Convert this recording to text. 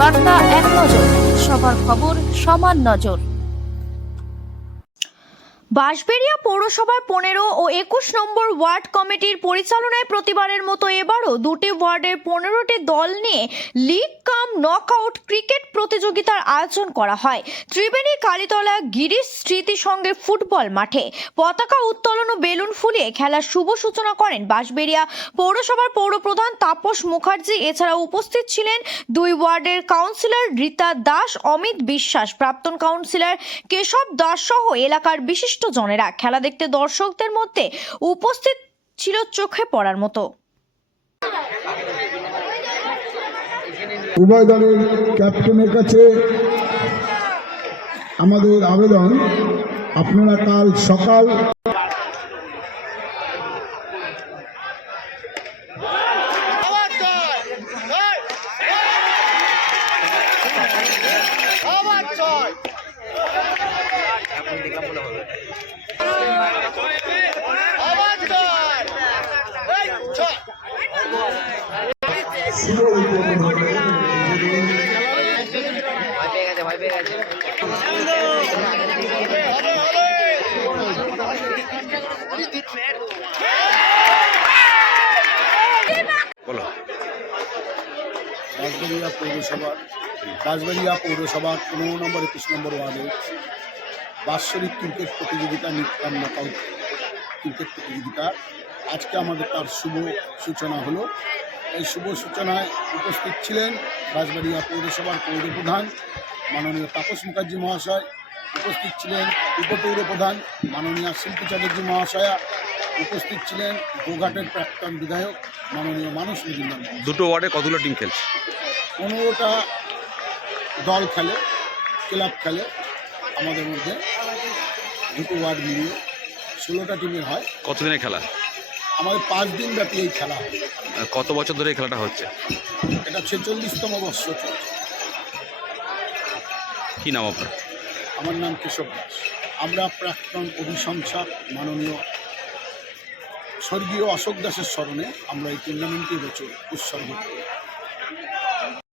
বার্তা এক নজর, সবার খবর সমান নজর। বাঁশবেড়িয়া পৌরসভার 15 ও 21 নম্বর ওয়ার্ড কমিটির পরিচালনায় প্রতিবারের মতো এবারও দুটি ওয়ার্ডের 15টি দল নিয়ে লিগ কাম নকআউট ক্রিকেট প্রতিযোগিতার আয়োজন করা হয় ত্রিবেণী কালীতলা গিরিশ স্মৃতি সংঘের ফুটবল মাঠে। পতাকা উত্তোলন ও বেলুন ফুলিয়ে খেলার শুভ সূচনা করেন বাঁশবেড়িয়া পৌরসভার পৌরপ্রধান তাপস মুখার্জি। এছাড়াও উপস্থিত ছিলেন দুই ওয়ার্ডের কাউন্সিলর রীতা দাস, অমিত বিশ্বাস, প্রাক্তন কাউন্সিলর কেশব দাস সহ এলাকার বিশিষ্ট জনেরা। খেলা দেখতে দর্শকদের মধ্যে উপস্থিত ছিল চোখে পড়ার মতো। উভয় দলের ক্যাপ্টেনের কাছে আমাদের আবেদন, আপনারা কাল সকাল বাঁশবেড়িয়া পৌরসভার 15 নম্বর 21 নম্বর ওয়ার্ডের বাৎসরিক ক্রিকেট প্রতিযোগিতা নিকাম নকআউট ক্রিকেট প্রতিযোগিতা আজকে আমাদের তার শুভ সূচনা হলো। এই শুভ সূচনায় উপস্থিত ছিলেন বাঁশবেড়িয়া পৌরসভার পৌরপ্রধান মাননীয় তাপস মুখার্জি মহাশয়, উপস্থিত ছিলেন উপপৌরপ্রধান মাননীয় শিল্পী চ্যাটার্জি মহাশয়া, উপস্থিত ছিলেন গোঘাটের প্রাক্তন বিধায়ক মাননীয় মানস মজুমদার। দুটো ওয়ার্ডে কতগুলো টিম খেলছে? 15টা দল খেলে, ক্লাব খেলে। আমাদের মধ্যে দুটো ওয়ার্ড মিলিয়ে 16টা টিমের হয়। কতদিনের খেলা? আমাদের 5 দিন ব্যাপী এই খেলা হয়। কত বছর ধরে এই খেলাটা হচ্ছে? এটা 46তম বর্ষ চলছে। কী নাম আপনার? আমার নাম কেশব দাস। আমরা প্রাক্তন অভিশংসক মাননীয় স্বর্গীয় অশোক দাসের স্মরণে আমরা এই টুর্নামেন্টটি উৎসর্গ করি।